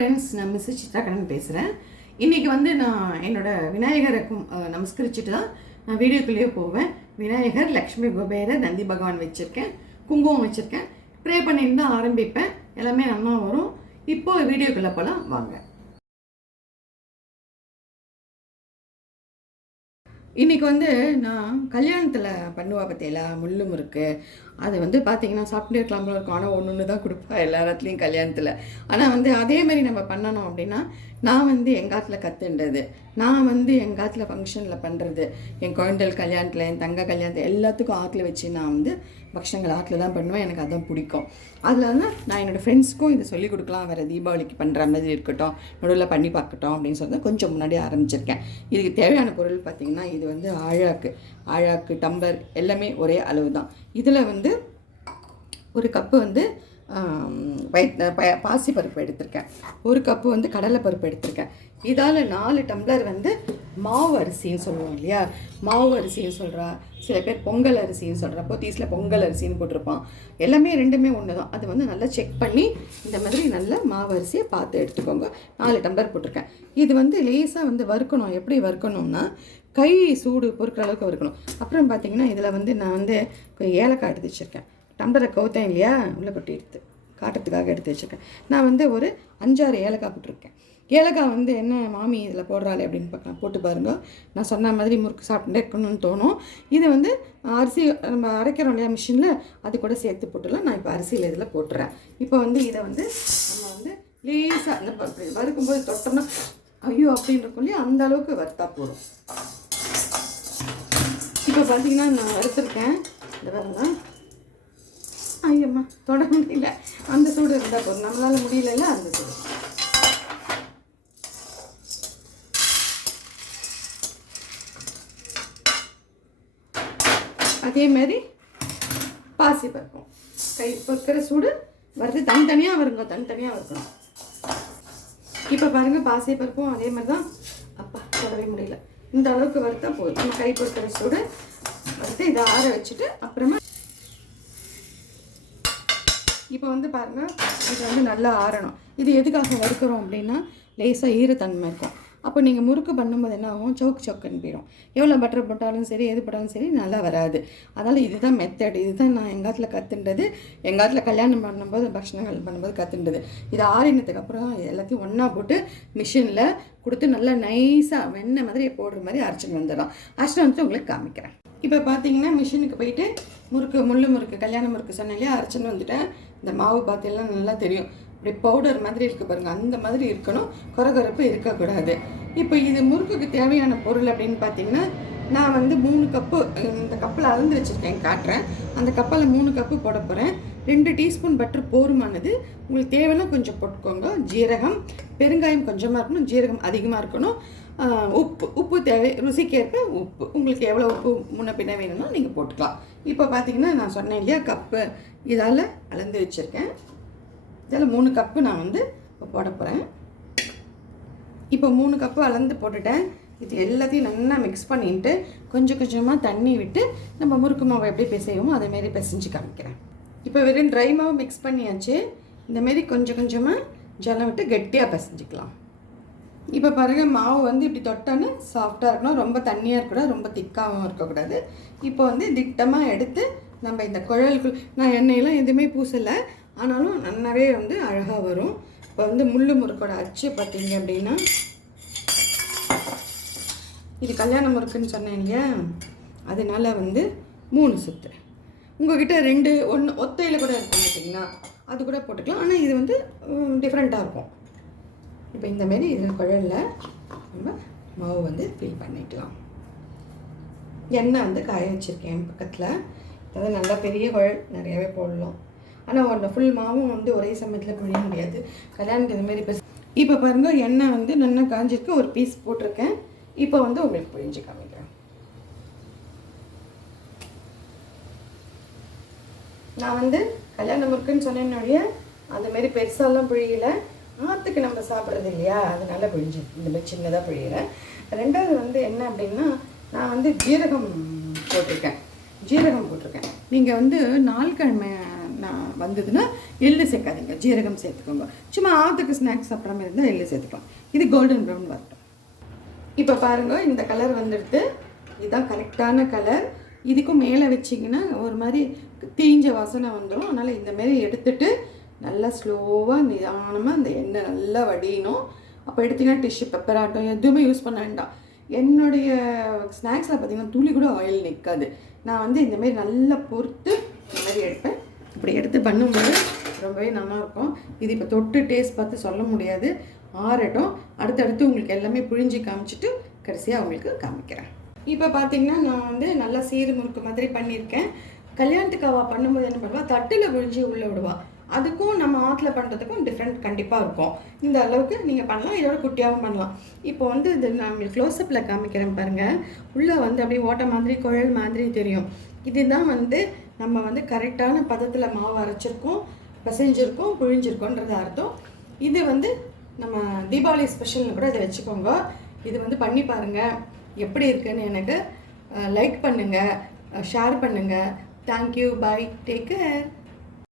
Friends நான் miss சித்ராகரன் பேசுகிறேன் இன்றைக்கி வந்து நான் என்னோட விநாயகரை நமஸ்கரிச்சுட்டு தான் நான் வீடியோக்குள்ளேயே போவேன். விநாயகர் லக்ஷ்மி குபேரர் நந்தி பகவான் வச்சுருக்கேன். குங்குமம் வச்சுருக்கேன். ப்ரே பண்ணிட்டு தான் ஆரம்பிப்பேன். எல்லாமே நல்லா வரும். இப்போ வீடியோக்குள்ளே போகலாம் வாங்க. இன்றைக்கி வந்து நான் கல்யாணத்தில் பண்ணுவா பார்த்தீங்களா முள்ளு முறுக்கு அது வந்து பார்த்தீங்கன்னா சாப்பிட்டு இருக்கலாம் இருக்கும் ஆனால் ஒன்று ஒன்று தான் கொடுப்பா எல்லா இடத்துலையும் கல்யாணத்தில். ஆனால் வந்து அதே மாதிரி நம்ம பண்ணணும் அப்படின்னா நான் வந்து எங்கள் ஆத்தில் கற்றுன்றது நான் வந்து எங்கள் ஆத்தில் ஃபங்க்ஷனில் பண்ணுறது என் குழந்தைகள் கல்யாணத்தில் என் தங்க கல்யாணத்தில் எல்லாத்துக்கும் ஆற்றுல வச்சு நான் வந்து பக்ஷங்கள் ஆற்றுல தான் பண்ணுவேன். எனக்கு அதான் பிடிக்கும். அதில் வந்து நான் என்னோடய ஃப்ரெண்ட்ஸ்க்கும் இதை சொல்லிக் கொடுக்கலாம். வேறு தீபாவளிக்கு பண்ணுற மாதிரி இருக்கட்டும் நடுவில் பண்ணி பார்க்கட்டும் அப்படின்னு சொல்லி கொஞ்சம் முன்னாடி ஆரம்பிச்சிருக்கேன். இதுக்கு தேவையான பொருள் பார்த்திங்கன்னா இது வந்து ஆழாக்கு ஆழாக்கு டம்பர் எல்லாமே ஒரே அளவு தான் இதில் வந்து ஒரு கப்பு வந்து வை ப- பாசிப்பருப்பு எடுத்திருக்கேன். ஒரு கப்பு வந்து கடலை பருப்பு எடுத்திருக்கேன். இதால் நாலு டம்ளர் வந்து மாவு அரிசின்னு சொல்லுவோம் இல்லையா? மாவு அரிசின்னு சொல்கிறா சில பேர் பொங்கல் அரிசின்னு சொல்கிறா போத்தீஸில் பொங்கல் அரிசின்னு போட்டிருப்பான். எல்லாமே ரெண்டுமே ஒன்று தான் அது வந்து நல்லா செக் பண்ணி இந்த மாதிரி நல்ல மாவு அரிசியை பார்த்து எடுத்துக்கோங்க. நாலு டம்ளர் போட்டிருக்கேன். இது வந்து லேசாக வந்து வறுக்கணும். எப்படி வறுக்கணும்னா கை சூடு பொறுக்கிற அளவுக்கு வறுக்கணும். அப்புறம் பார்த்தீங்கன்னா இதில் வந்து நான் வந்து ஏலக்காய் எடுத்து வச்சுருக்கேன். டம்ளரை கவுத்தேன் இல்லையா? உள்ளே கொட்டி எடுத்து காட்டுறதுக்காக எடுத்து வச்சுருக்கேன். நான் வந்து ஒரு அஞ்சாறு ஏலக்காய் போட்டிருக்கேன். ஏலக்காய் வந்து என்ன மாமி இதில் போடுறாளே அப்படின்னு பார்க்கலாம். போட்டு பாருங்க. நான் சொன்ன மாதிரி முறுக்கு சாப்பிட்டுட்டே இருக்கணும்னு தோணும். இது வந்து அரிசி நம்ம அரைக்கிறோம் இல்லையா மிஷினில் அது கூட சேர்த்து போட்டுலாம் நான் இப்போ அரிசியில் இதில் போட்டுறேன். இப்போ வந்து இதை வந்து நம்ம வந்து லேசாக இந்த ப- வறுக்கும்போது தொட்டோம்னா ஐயோ அப்படின்னு இருக்கும் இல்லையா? அந்த அளவுக்கு வறுத்தா போதும். இப்போ பார்த்தீங்கன்னா நான் வறுத்துருக்கேன். இந்த பாருங்க. ஐயம்மா தொட முடியல. அந்த சூடு இருந்தால் போதும். நம்மளால் முடியலல்ல அந்த சூடு. அதே மாதிரி பாசி பருப்போம். கை பொறுக்கிற சூடு வருது. தனித்தனியாக வருங்க தனித்தனியாக வறுக்கணும் இப்போ பாருங்கள் பாசி பருப்பும் அதே மாதிரி தான் அப்பா தொடவே முடியல. இந்த அளவுக்கு வறுத்தா போதும். கை பொறுக்கிற சூடு வறுத்து இதை ஆற வச்சுட்டு அப்புறமா இப்போ வந்து பாருங்கள் இது வந்து நல்லா ஆறணும். இது எதுக்காக வறுக்கிறோம் அப்படின்னா லேசாக ஈரத்தன்மை இருக்கும். அப்போ நீங்கள் முறுக்கு பண்ணும்போது என்ன ஆகும்? சவுக்கு சவுக்குன்னு போயிடும் எவ்வளோ பட்டர் போட்டாலும் சரி எது போட்டாலும் சரி நல்லா வராது. அதனால் இதுதான் மெத்தட் இதுதான் நான் எங்காத்தில் கற்றுன்றது எங்காத்தில் கல்யாணம் பண்ணும்போது பக்ஷணங்கள் பண்ணும்போது கற்றுன்றது இது ஆறினதுக்கு அப்புறம் எல்லாத்தையும் ஒன்றா போட்டு மிஷினில் கொடுத்து நல்லா நைஸாக வெண்ணெய் மாதிரி போடுற மாதிரி அரைச்சிட்டு வந்துடலாம். அரைச்சிட்டு வந்துட்டு உங்களுக்கு காமிக்கிறேன். இப்போ பார்த்தீங்கன்னா மிஷினுக்கு போயிட்டு முறுக்கு முள்ளு முறுக்கு கல்யாண முறுக்கு சொன்னேன் அரைச்சின்னு வந்துட்டேன். இந்த மாவு பார்த்தீங்கன்னா நல்லா தெரியும். இப்படி பவுடர் மாதிரி இருக்குது பாருங்கள் அந்த மாதிரி இருக்கணும். குறகுறப்பு இருக்கக்கூடாது. இப்போ இது முறுக்குக்கு தேவையான பொருள் அப்படின்னு பார்த்தீங்கன்னா நான் வந்து மூணு கப்பு இந்த கப்பில் அளந்து வச்சுருக்கேன் காட்டுறேன். அந்த கப்பில் மூணு கப்பு போட போகிறேன் ரெண்டு டீஸ்பூன் பட்டர் போருமானது உங்களுக்கு தேவைன்னா கொஞ்சம் போட்டுக்கோங்க. ஜீரகம் பெருங்காயம் கொஞ்சமாக இருக்கணும். ஜீரகம் அதிகமாக இருக்கணும். உப்பு உப்பு தேவை ருசிக்கேற்ப உப்பு. உங்களுக்கு எவ்வளோ உப்பு முன்ன பின்ன வேணும்னா நீங்கள் போட்டுக்கலாம். இப்போ பார்த்தீங்கன்னா நான் சொன்னேன் இல்லையா கப்பு. இதால் அளந்து வச்சுருக்கேன். இதில் மூணு கப்பு நான் வந்து இப்போ போட போகிறேன் இப்போ மூணு கப்பு அளந்து போட்டுட்டேன். இது எல்லாத்தையும் நல்லா மிக்ஸ் பண்ணிட்டு கொஞ்சம் கொஞ்சமாக தண்ணி விட்டு நம்ம முறுக்கு மாவை எப்படி பிசைவோமோ அதேமாரி பிசைஞ்சு காமிக்கிறேன். இப்போ வெறும் ட்ரை மாவு மிக்ஸ் பண்ணியாச்சு. இந்தமாரி கொஞ்சம் கொஞ்சமாக ஜலம் விட்டு கெட்டியாக பசஞ்சிக்கலாம். இப்போ பாருங்கள் மாவு வந்து இப்படி தொட்டோன்னு சாஃப்டாக இருக்கணும். ரொம்ப தண்ணியாக இருக்கக்கூடாது ரொம்ப திக்காகவும் இருக்கக்கூடாது. இப்போ வந்து திட்டமாக எடுத்து நம்ம இந்த குழலுக்கு நான் எண்ணெயெல்லாம் எதுவுமே பூசலை. ஆனாலும் நல்லாவே வந்து அழகாக வரும். இப்போ வந்து முள்ளு முறுக்கோட அச்சு பார்த்தீங்க அப்படின்னா இது கல்யாண முறுக்குன்னு சொன்னேன் இல்லையா? அதனால் வந்து மூணு சுற்று உங்ககிட்ட ரெண்டு ஒன்று ஒத்தையில் கூட இருக்கும் பார்த்தீங்கன்னா அது கூட போட்டுக்கலாம். ஆனால் இது வந்து டிஃப்ரெண்ட்டாக இருக்கும். இப்போ இந்தமாரி இது இதில் குழலில் நம்ம மாவு வந்து ஃபில் பண்ணிக்கலாம். எண்ணெய் வந்து காய வச்சுருக்கேன் பக்கத்தில். அதாவது நல்லா பெரிய குழல் நிறையவே போடலாம். ஆனால் ஒன்று ஃபுல் மாவும் வந்து ஒரே சமயத்தில் பிழிய முடியாது. கல்யாணத்துக்கு இதுமாரி மாதிரி இப்போ இப்போ பாருங்கள் எண்ணெய் வந்து நல்லா காஞ்சிருக்கு. ஒரு பீஸ் போட்டிருக்கேன். இப்போ வந்து உங்களுக்கு பிழிஞ்சு காமிக்கிறேன். நான் வந்து கல்யாண முறுக்குன்னு சொன்னேன்னுடைய அதுமாரி பெருசாலாம் பிழியல. ஆற்றுக்கு நம்ம சாப்பிட்றது இல்லையா? அதனால பிழிஞ்சு இந்த மாதிரி சின்னதாக பிழியிறேன். ரெண்டாவது வந்து என்ன அப்படின்னா நான் வந்து ஜீரகம் போட்டிருக்கேன். ஜீரகம் போட்டிருக்கேன். நீங்கள் வந்து நாள் கிழமை நான் வந்ததுன்னா எள்ளு சேர்க்காதீங்க. ஜீரகம் சேர்த்துக்கோங்க. சும்மா ஆற்றுக்கு ஸ்நாக்ஸ் சாப்பிட்ற மாதிரி இருந்தால் எள்ளு சேர்த்துக்கலாம். இது கோல்டன் ப்ரௌன் வரட்டும் இப்போ பாருங்க இந்த கலர் வந்துடுது. இதுதான் கரெக்டான கலர் இதுக்கும் மேலே வச்சிங்கன்னா ஒரு மாதிரி தீஞ்ச வாசனை வந்துடும் அதனால் இந்தமாரி எடுத்துட்டு நல்லா ஸ்லோவாக நிதானமாக அந்த எண்ணெய் நல்லா வடியணும். அப்போ எடுத்தீங்கன்னா டிஷ்யூ பெப்பர் ஆட்டம் எதுவுமே யூஸ் பண்ண வேண்டாம். என்னுடைய ஸ்நாக்ஸில் பார்த்தீங்கன்னா துளி கூட ஆயில் நிற்காது நான் வந்து இந்தமாரி நல்லா பொறுத்து இந்த மாதிரி எடுப்பேன். இப்படி எடுத்து பண்ணும்போது ரொம்பவே நல்லாயிருக்கும் இது இப்போ தொட்டு டேஸ்ட் பார்த்து சொல்ல முடியாது. ஆறட்டும். அடுத்தடுத்து உங்களுக்கு எல்லாமே புழிஞ்சு காமிச்சிட்டு கடைசியாக உங்களுக்கு காமிக்கிறேன். இப்போ பார்த்தீங்கன்னா நான் வந்து நல்லா சீறு முறுக்கு மாதிரி பண்ணியிருக்கேன். கல்யாணத்துக்கு அவள் பண்ணும்போது என்ன பண்ணுவா? தட்டில் விழிஞ்சு உள்ளே விடுவா. அதுக்கும் நம்ம ஆற்றுல பண்ணுறதுக்கும் டிஃப்ரெண்ட் கண்டிப்பாக இருக்கும். இந்த அளவுக்கு நீங்கள் பண்ணலாம் இதோட குட்டியாகவும் பண்ணலாம். இப்போ வந்து இது நான் உங்களுக்கு க்ளோஸ்அப்பில் காமிக்கிறேன் பாருங்கள் உள்ளே வந்து அப்படியே ஓட்டை மாதிரி குழல் மாதிரி தெரியும். இதுதான் வந்து நம்ம வந்து கரெக்டான பதத்தில் மாவு அரைச்சிருக்கோம் பிசைஞ்சிருக்கோம் புழிஞ்சிருக்கோன்றது அர்த்தம். இது வந்து நம்ம தீபாவளி ஸ்பெஷல்னு கூட இதை வச்சுக்கோங்க. இது வந்து பண்ணி பாருங்கள் எப்படி இருக்குன்னு எனக்கு லைக் பண்ணுங்கள் ஷேர் பண்ணுங்கள் தேங்க்யூ பை டேக் கேர்